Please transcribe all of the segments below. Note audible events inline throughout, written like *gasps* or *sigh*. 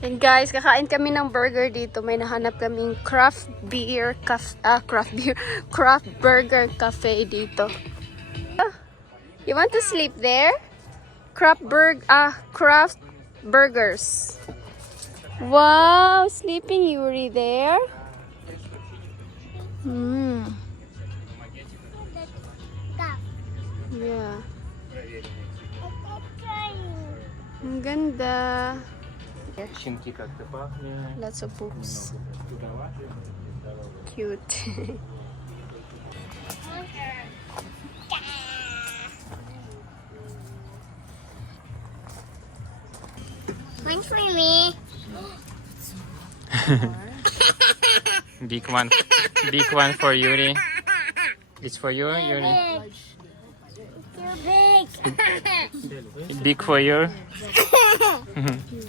And guys, kakain kami ng burger dito. May nahanap kaming craft beer, caf ah, craft beer, *laughs* craft burger cafe dito. Ah, You want to sleep there? Craft burg ah, craft burgers. Wow, sleeping Yuri there. Hmm. Yeah. Ang ganda. Щенки как-то пахнет. Lots of books. Туда Cute. One for me. Big one. Big one for Yuri. It's for you, Yuri. Big. Too big. Big for you.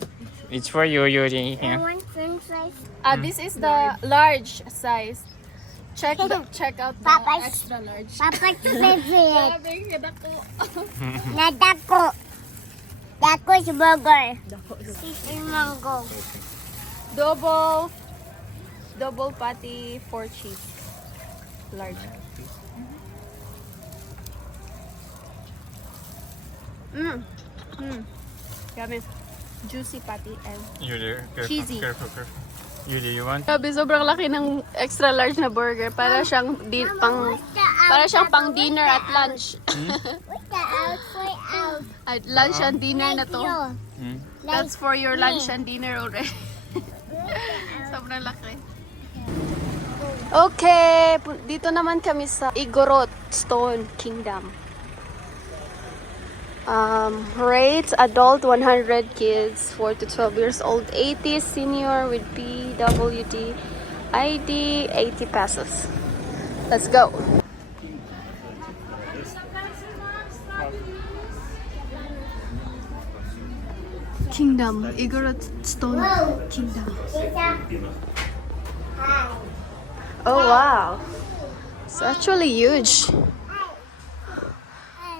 *laughs* it's for you, Yuri. I Yeah. want french fries. Ah, this is the large size. Check the, check out the Papa's- extra large. Papa's *laughs* favorite. Sabi, dako. *laughs* Na dako. Dako's burger. Fish and mango. Double, double patty, four cheese. Large. Mm. Mm. Yummy. Juicy patty and Yuri, careful, Cheesy. careful, careful. Yuri, you want? Sabi, sobrang laki ng extra large na burger. Para siyang di, pang para siyang pang dinner at lunch. *laughs* What's the out for out? *laughs* At lunch and dinner na to. Hmm? That's for your lunch and dinner already. *laughs* sobrang laki. Okay, dito naman kami sa Igorot Stone Kingdom. Um, rates adult 100 kids 4 to 12 years old 80 senior with PWD ID 80 pesos. Let's go. Kingdom, Igorot Stone Kingdom. Oh wow. It's actually huge.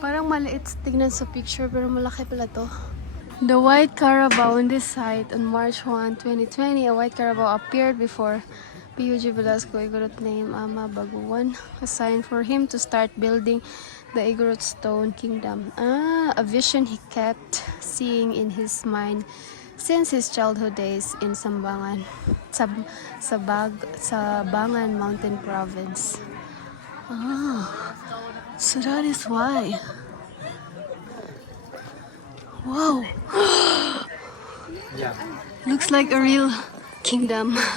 Parang maliit tignan sa picture pero malaki pala to. The white Carabao on this site on March 1, 2020, a white Carabao appeared before PUG Velasco Igorot name Ama Baguan, a sign for him to start building the Igorot Stone Kingdom. Ah, a vision he kept seeing in his mind since his childhood days in Sambangan, Sab Sabag, Sabangan Mountain Province. Ah, so that is why. Wow. Yeah. Looks like a real kingdom. *laughs*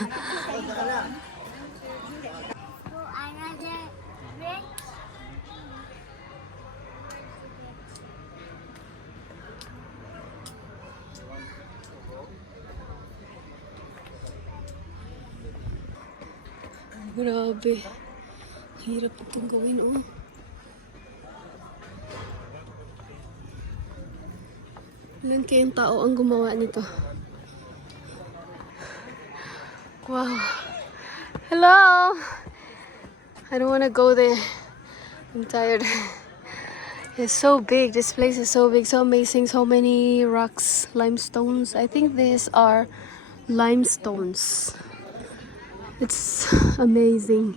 Grabe. Hirap itong gawin, oh. Ilan kayong tao ang gumawa nito? Wow. Hello! I don't wanna go there. I'm tired. It's so big. This place is so big, so amazing. So many rocks, limestones. I think these are limestones. It's amazing.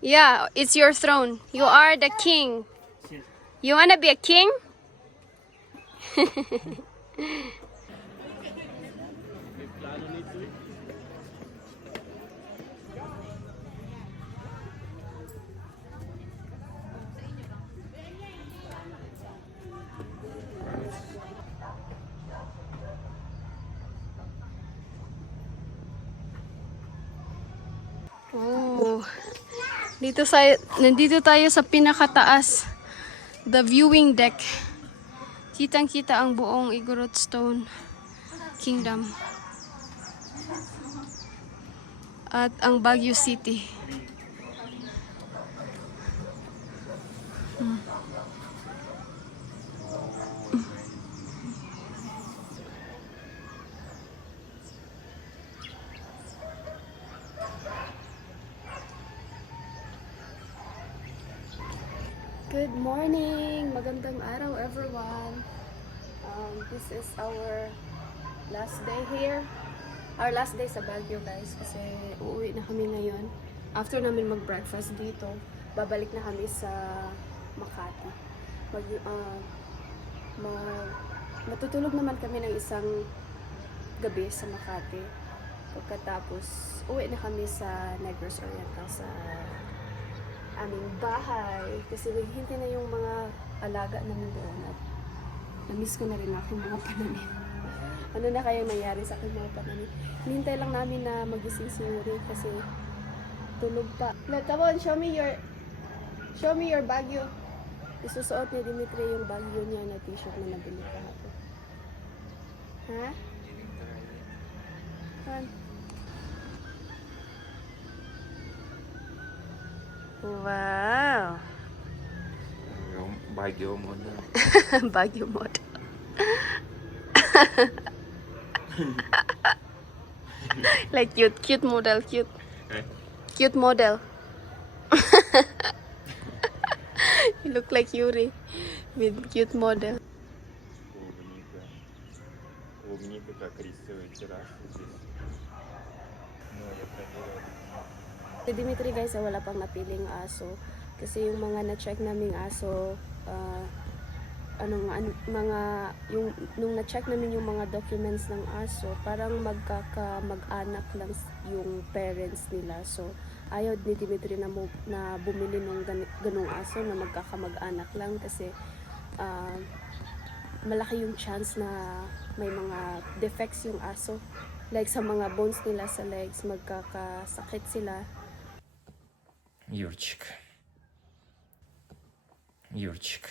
Yeah, it's your throne. You are the king. You wanna be a king? *laughs* Dito sa nandito tayo sa pinakataas. The viewing deck. Kitang-kita ang buong Igorot Stone Kingdom. At ang Baguio City. This is our last day here. Our last day sa Baguio guys kasi uuwi na kami ngayon. After namin mag-breakfast dito, babalik na kami sa Makati. Mag, ah, mag, matutulog naman kami ng isang gabi sa Makati. Pagkatapos, uwi na kami sa Negros Oriental sa aming bahay kasi naghihintay na yung mga alaga namin doon at na-miss ko na rin aking mga pananim. *laughs* ano na kaya nangyari sa aking mga pananim? Hinintay lang namin na magising si Yuri kasi tulog pa. Look, come on, show me your show me your Baguio. Isusuot ni Dimitri yung Baguio niya na t-shirt na nabili kahapon. Ha? Han? Wow! Yung Baguio mo na. *laughs* Baguio mod. *laughs* like cute, cute model, cute. Eh? Cute model. *laughs* you look like Yuri with cute model. Клубника. Клубника как рисует террасу здесь. Ну, я проверяю. Si Dimitri guys, ah, wala pang napiling aso. Kasi yung mga na-check naming aso, ah, anong, an- mga, yung, nung na-check namin yung mga documents ng aso, parang magkaka, mag-anak lang s- yung parents nila. So, ayaw ni Dimitri na, mu- na bumili ng gan- ganung aso na magkakamag-anak lang kasi ah, malaki yung chance na may mga defects yung aso. Like sa mga bones nila sa legs, magkakasakit sila. Юрчик. Юрчик.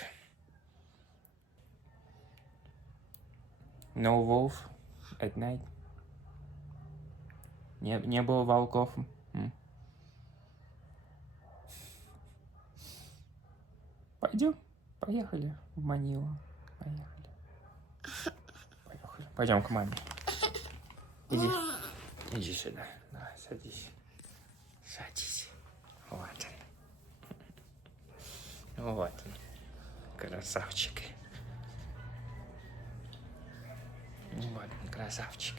No wolf at night? Не, не было волков? М? Пойдем, поехали в Манилу. Поехали. Поехали. Пойдем к маме. Иди. Иди сюда. Давай, садись. Садись. Вот он. Вот он. Красавчик. Вот он, красавчик.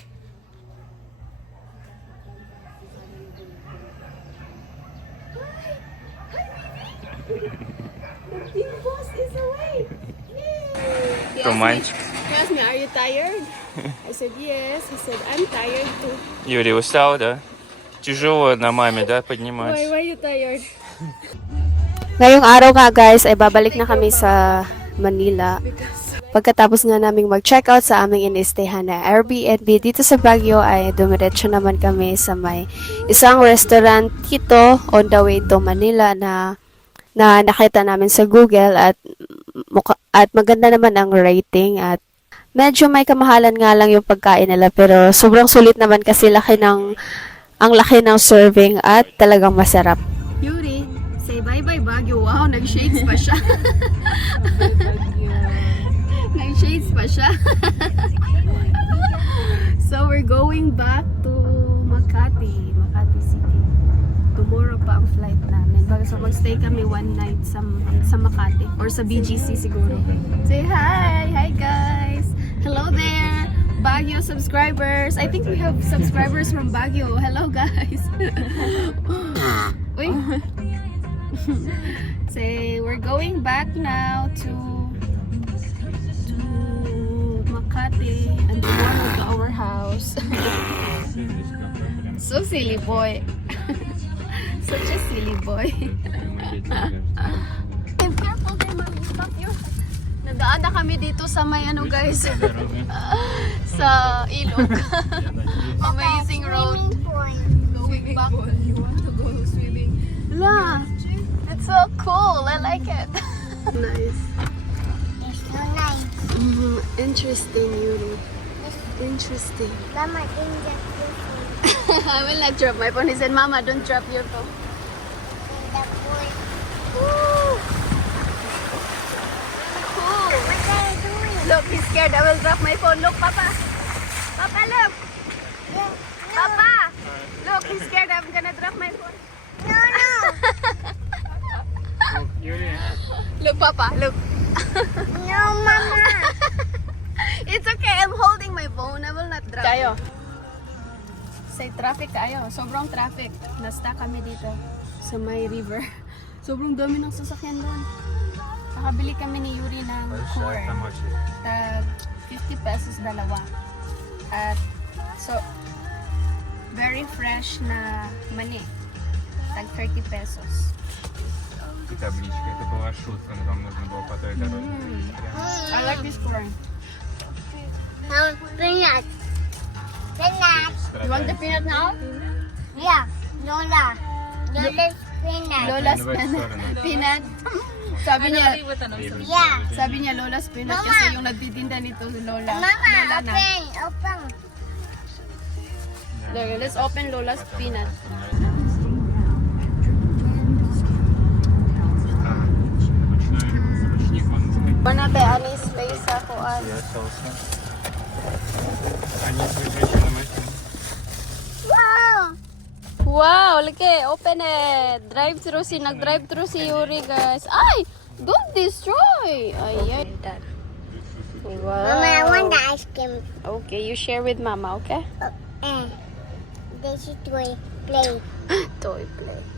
Туманчик. He asked me, are you tired? I said, yes. He said, I'm tired too. Юрий, устал, да? Тяжело на маме, да, Why, поднимать? why you tired? Ngayong araw nga guys, ay babalik na kami sa Manila. Pagkatapos nga naming mag-check out sa aming inistayhan na Airbnb dito sa Baguio ay dumiretso naman kami sa may isang restaurant dito on the way to Manila na na nakita namin sa Google at mukha, at maganda naman ang rating at medyo may kamahalan nga lang yung pagkain nila pero sobrang sulit naman kasi laki ng ang laki ng serving at talagang masarap. Bye-bye Baguio. Wow, nag-shades pa siya. *laughs* nag-shades pa siya. *laughs* so we're going back to Makati, Makati City. Tomorrow pa ang flight namin. Baga so magstay kami one night sa sa Makati or sa BGC siguro. Say hi! Hi guys! Hello there! Baguio subscribers! I think we have subscribers from Baguio. Hello guys! *laughs* Uy! *laughs* Say, we're going back now to to Makati and to our house. *laughs* so silly boy. *laughs* Such a silly boy. And careful there, mommy. Stop your... Nadaan na kami dito sa may ano guys. sa ilog. Amazing road. Swimming pool. Going back. You want to go swimming? La, so cool. I like it. nice. It's so nice. Mhm, Interesting, Yuri. Interesting. Mama, can you get this *laughs* one I will not drop my phone. He said, Mama, don't drop your phone. in the pool? Woo! Cool. What are you doing? Look, he's scared. I will drop my phone. Look, Papa. Papa, look. No, Papa. Look, he's scared. I'm gonna drop my phone. Look, Papa. Look. No, Mama. *laughs* It's okay. I'm holding my phone. I will not drop. Kayo. Say traffic kayo. Sobrang traffic. Nasta kami dito sa may river. *laughs* Sobrang dami ng sasakyan doon. Nakabili kami ni Yuri ng corn. Tag 50 pesos dalawa. At so very fresh na mani. Tag 30 pesos И табличка. Это была шутка, но вам нужно было по той дороге. I like this corn. Um, peanut. Peanut. You want the peanut now? Yeah, Lola. Lola's peanut. Lola's Давай в peanut. сторону. peanut. Sabi niya, Yeah. sabi niya Lola's peanut Mama. kasi yung nagtitinda nito si Lola. Mama, Lola na. open, open. Lola, let's open Lola's peanut. Wala kay anis space sa kuan. Yes, also. Anis space na naman. Wow! Wow, look at open eh. it. Drive through si nag drive through si Yuri guys. Ay, don't destroy. Ay, ay. Wow. Mama, I want the ice cream. Okay, you share with Mama, okay? Okay. This is toy play. *gasps* toy play.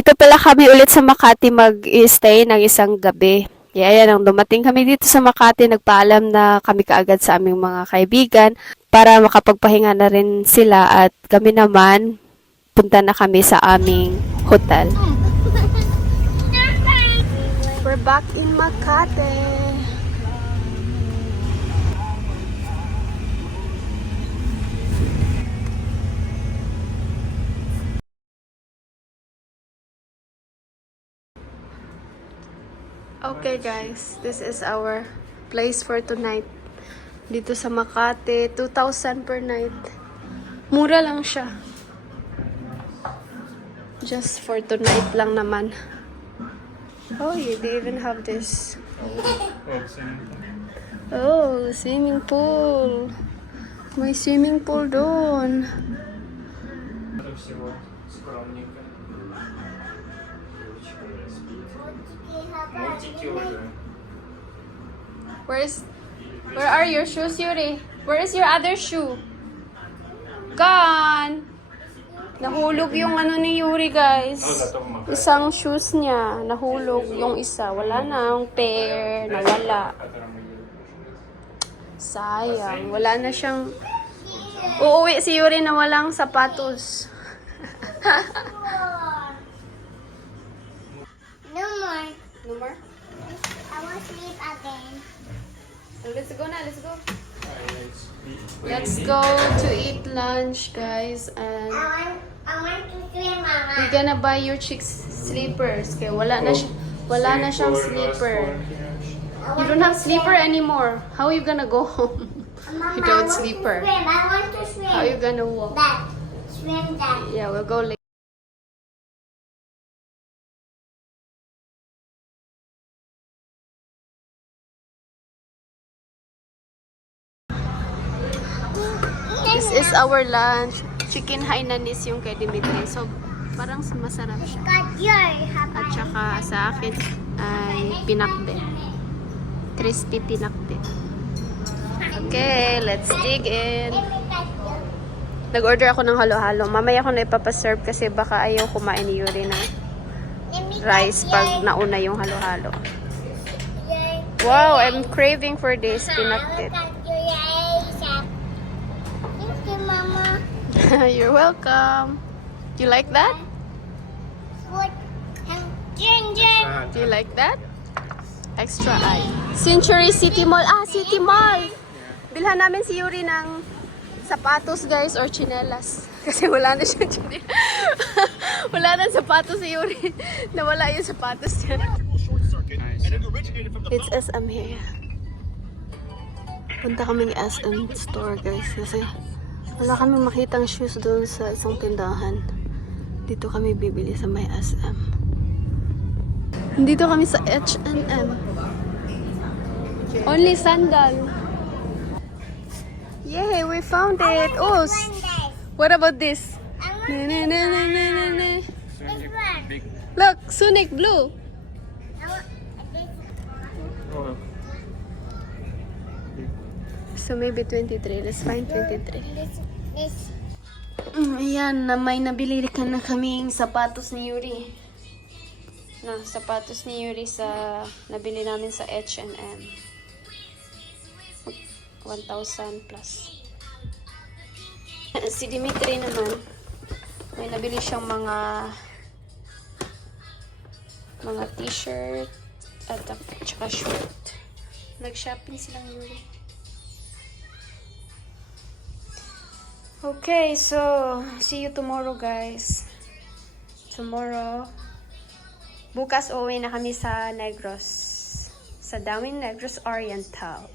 Dito pala kami ulit sa Makati mag-stay ng isang gabi. Kaya yan, nang dumating kami dito sa Makati, nagpaalam na kami kaagad sa aming mga kaibigan para makapagpahinga na rin sila at kami naman, punta na kami sa aming hotel. We're back in Makati. Okay guys, this is our place for tonight. Dito sa Makati, 2,000 per night. Mura lang siya. Just for tonight lang naman. Oh, you they even have this. Oh, swimming pool. May swimming pool doon. Multicolor. Where's Where are your shoes, Yuri? Where is your other shoe? Gone. Nahulog yung ano ni Yuri, guys. Isang shoes niya. Nahulog yung isa. Wala na yung pair. Nawala. Sayang. Wala na siyang... Uuwi si Yuri na walang sapatos. *laughs* no more. No more? I want sleep again. Let's go na, let's go. Let's go to eat lunch, guys. And I want, I want to swim, Mama. We're gonna buy your chicks slippers. Okay, wala na oh, siya, wala na siyang slipper. You don't have sleeper anymore. How are you gonna go home? *laughs* Mama, you. I want to swim. How are you gonna walk? Swim, Dad. Yeah, we'll go later. Our lunch. Chicken Hainanese yung kay Dimitri. So, parang masarap siya. At saka sa akin ay pinakbe. Crispy pinakbe. Okay, let's dig in. Nag-order ako ng halo-halo. Mamaya ko na ipapaserve kasi baka ayaw kumain ni Yuri ng rice pag nauna yung halo-halo. Wow, I'm craving for this pinakbit. *laughs* You're welcome. Do you like that? What? And ginger. Do you like that? Extra eye. Century City Mall. Ah, City Mall! Bilhan namin si Yuri ng sapatos, guys, or chinelas. *laughs* Kasi wala na siyang chinelas. *laughs* wala na sapatos si Yuri. Nawala yung sapatos niya. It's SM here. Punta kaming SM store, guys. Kasi wala kaming makitang shoes doon sa isang tindahan. Dito kami bibili sa may SM. Dito kami sa H&M. Only sandal. Yay, we found it. Oh, what about this? Na, na, na, na, na, na. Look, Sonic Blue. Oh. So maybe 23. Let's find 23. This. Mm, ayan, na may nabili ka na kaming sapatos ni Yuri. Na, sapatos ni Yuri sa nabili namin sa H&M. 1,000 plus. *laughs* Si Dimitri naman, may nabili siyang mga mga t-shirt at tsaka short. Nag-shopping silang Yuri. Okay, so see you tomorrow, guys. Tomorrow, bukas uwi na kami sa Negros. Sa Daming Negros Oriental.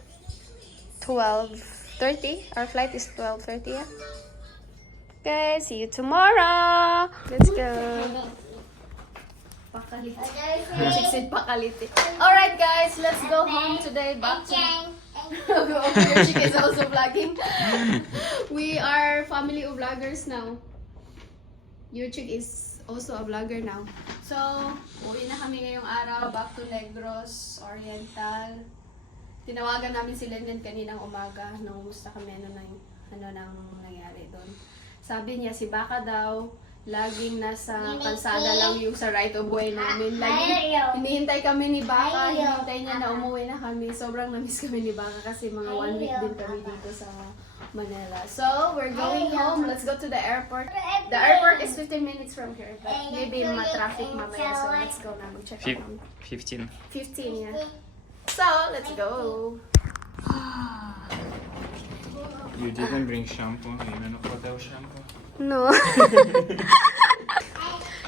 12.30. Our flight is 12.30, yeah? Okay, see you tomorrow. Let's go. Pakaliti. Alright, guys, let's go home today. Back to chick is also vlogging. *laughs* we are family of vloggers now. Your chick is also a vlogger now. So, uwi na kami ngayong araw. Back to Negros, Oriental. Tinawagan namin si Lennon kaninang umaga. Nangumusta kami ano, nang, ano nang nangyari doon. Sabi niya, si Baka daw, laging nasa kalsada lang yung sa right of way namin. Lagi, hinihintay kami ni Baka, hinihintay niya na umuwi na kami. Sobrang namiss kami ni Baka kasi mga one week din kami dito sa Manila. So, we're going home. Let's go to the airport. The airport is 15 minutes from here, but maybe ma-traffic mamaya. So, let's go na. Mag-check out. 15. 15, yeah. So, let's go. You didn't bring shampoo. Hindi na hotel shampoo. No. *laughs*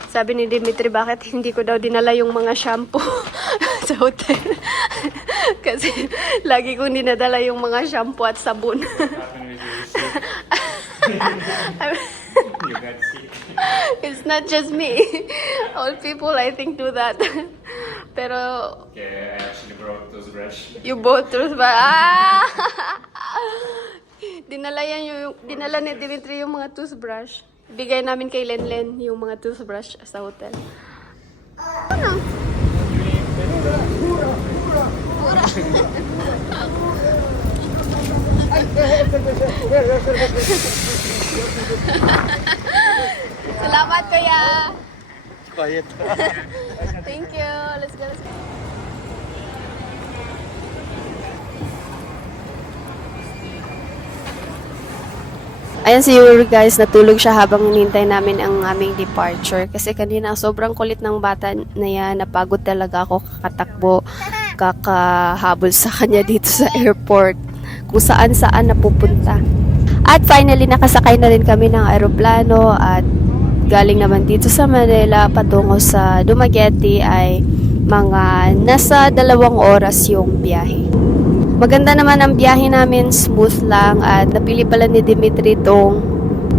Sabi ni Dimitri, bakit hindi ko daw dinala yung mga shampoo *laughs* sa hotel? *laughs* Kasi lagi kong dinadala yung mga shampoo at sabon. It's not just me. All people, I think, do that. Pero Okay, I actually brought toothbrush. you both truth ba? Ah! Dinala yan yung, dinala ni Dimitri yung mga toothbrush. Bigay namin kay Lenlen yung mga toothbrush sa hotel. Ano? Salamat kaya. Quiet. *laughs* Thank you. Let's go. Let's go. Ayan si Yuri guys, natulog siya habang hinintay namin ang aming departure. Kasi kanina sobrang kulit ng bata na yan, napagod talaga ako kakatakbo, kakahabol sa kanya dito sa airport, kung saan saan napupunta. At finally, nakasakay na rin kami ng aeroplano at galing naman dito sa Manila patungo sa Dumaguete ay mga nasa dalawang oras yung biyahe. Maganda naman ang biyahe namin, smooth lang at napili pala ni Dimitri tong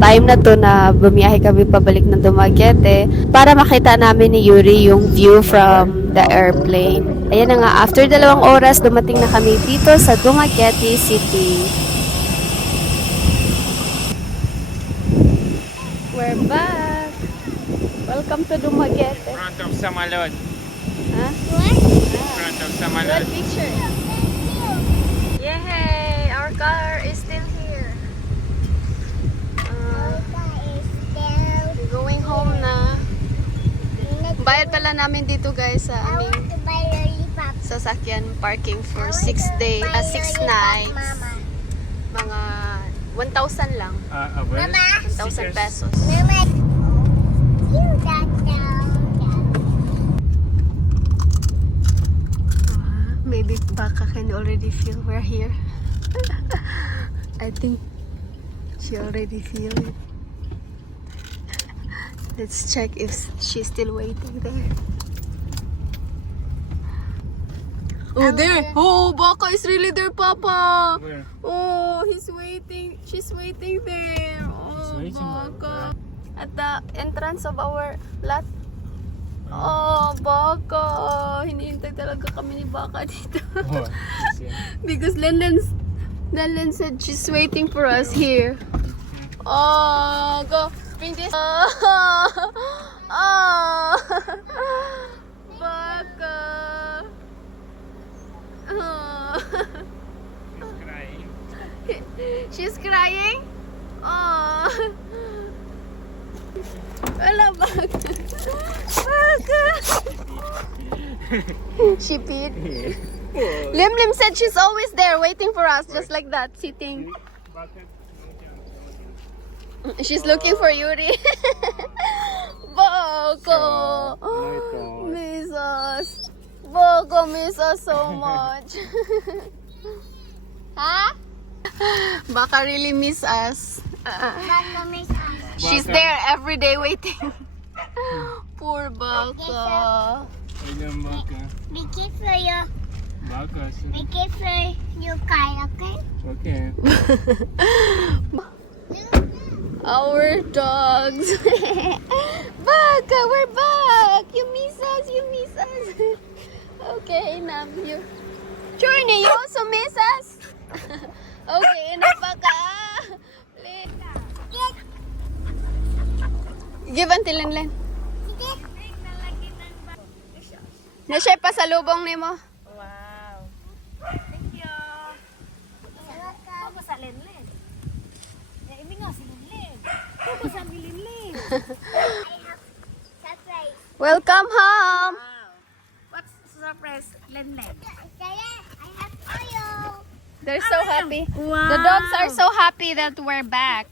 time na to na bumiyahe kami pabalik ng Dumaguete para makita namin ni Yuri yung view from the airplane. Ayan na nga, after dalawang oras, dumating na kami dito sa Dumaguete City. We're back! Welcome to Dumaguete. Front of Samalot. Huh? Front of Good Samalot. picture. Yay! Our car is still here. Uh, we're going home na. Bayad pala namin dito guys sa I aming sasakyan parking for I want 6 to days, buy uh, 6 lollipop, nights. Mama. Mga 1,000 lang. Uh, Mama. 1,000 stickers? pesos. Mama. Maybe Baka can already feel we're here. *laughs* I think she already feel it. Let's check if she's still waiting there. Oh, there! Oh, Baka is really there, Papa! Where? Oh, he's waiting. She's waiting there. Oh, waiting, Baka. at the entrance of our lot. Oh, baka. Hinihintay talaga kami ni baka dito. Oh, *laughs* because Lenlen, Lenlen said she's waiting for us here. Oh, go. Bring this. Oh, oh. Baka. Oh. She's crying? Oh. *laughs* Wala. Baka. *laughs* *laughs* she peed. Lim Lim said she's always there waiting for us, just like that, sitting. She's looking for Yuri. *laughs* Boko. *gasps* Miss us. Boko miss us so *laughs* much. huh? Baka really miss us. Baka miss us. She's there every day waiting. Poor Baka. Ayan baka. Be careful you. Baka. Be careful you cry, okay? Okay. *laughs* Our dogs. *laughs* Baka, we're back. You miss us, you miss us. *laughs* okay, enough. You. Journey, you also miss us? okay, enough, Baka. Give until Lenlen. Na siya pasalubong ni mo. Surprise. *laughs* Welcome home. What's surprise, Lenlen? Kaya, I have oil. They're so happy. The dogs are so happy that we're back.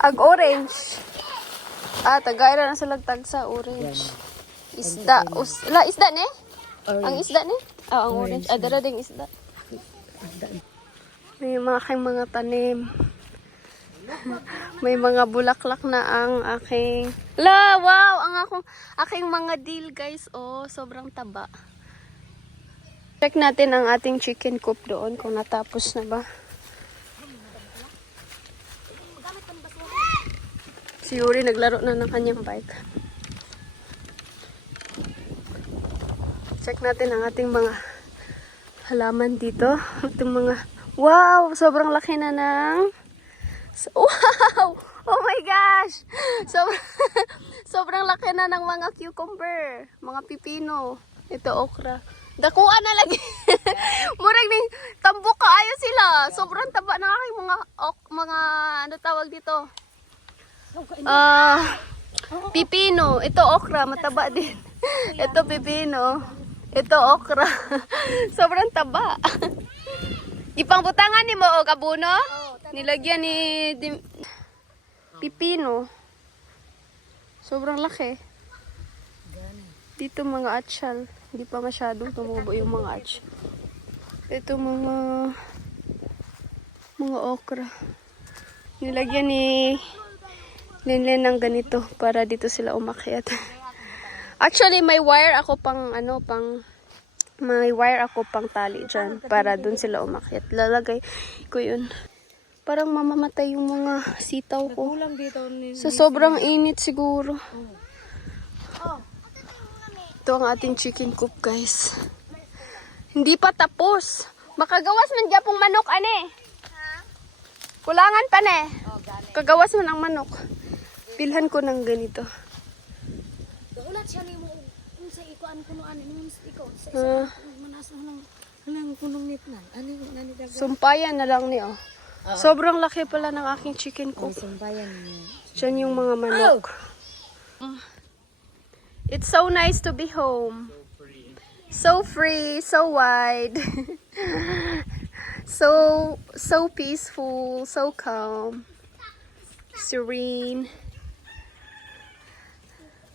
Ag orange. Ah, tagaira na sila tag sa orange. Isda. Us, la, isda ne? Ang isda ne? Ah, ang orange. Ah, dara ding isda. May mga aking mga tanim. *laughs* May mga bulaklak na ang aking... La, wow! Ang akong, aking mga deal, guys. Oh, sobrang taba. Check natin ang ating chicken coop doon kung natapos na ba. Si Yuri naglaro na ng kanyang bike. Check natin ang ating mga halaman dito. *laughs* Itong mga... Wow! Sobrang laki na ng... *laughs* Wow! Oh my gosh! Sobrang, *laughs* sobrang laki na ng mga cucumber, mga pipino. Ito okra. Dakuan na lagi. Murag ning tambok kaayo sila. Sobrang taba na aking mga ok, mga ano tawag dito. Ah, pipino. Ito okra, mataba din. Ito pipino. Ito okra. *laughs* Sobrang taba. Ipangbutangan ni mo og abuno? Nilagyan ni Dim- pipino. Sobrang laki. Dito mga atsyal. Hindi pa masyadong tumubo yung mga atsyal. Ito mga mga okra. Nilagyan ni Linlen ng ganito para dito sila umakyat. *laughs* Actually, may wire ako pang ano, pang may wire ako pang tali dyan para dun sila umakyat. Lalagay ko yun. Parang mamamatay yung mga sitaw ko. Sa sobrang init siguro. Ito ang ating chicken coop, guys. Hindi pa tapos. Makagawas man gyapong manok, ane. Kulangan pa, ne. Kagawas man ang manok. Bilhan ko ng ganito. Siya ni mo kung sa ikuan kuno ani mo sa ikaw sa Ah, manas mo lang halang kunong nitnan. Ani nani daga sumpayan na lang niyo. Sobrang laki pala ng aking chicken coop. sumbayan niya. Diyan yung mga manok. It's so nice to be home. So free, so wide. *laughs* so so peaceful, so calm. Serene.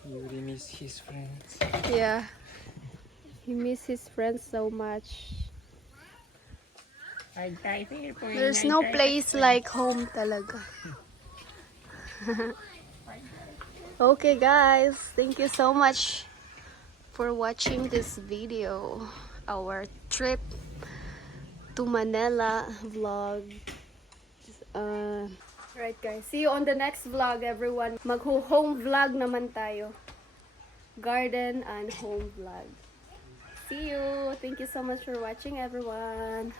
Yuri miss his friends. Yeah. He miss his friends so much. There's no place like home talaga. *laughs* okay guys, thank you so much for watching this video. Our trip to Manila vlog. Uh, Right guys, see you on the next vlog everyone. Mag-home vlog naman tayo. Garden and home vlog. See you! Thank you so much for watching everyone.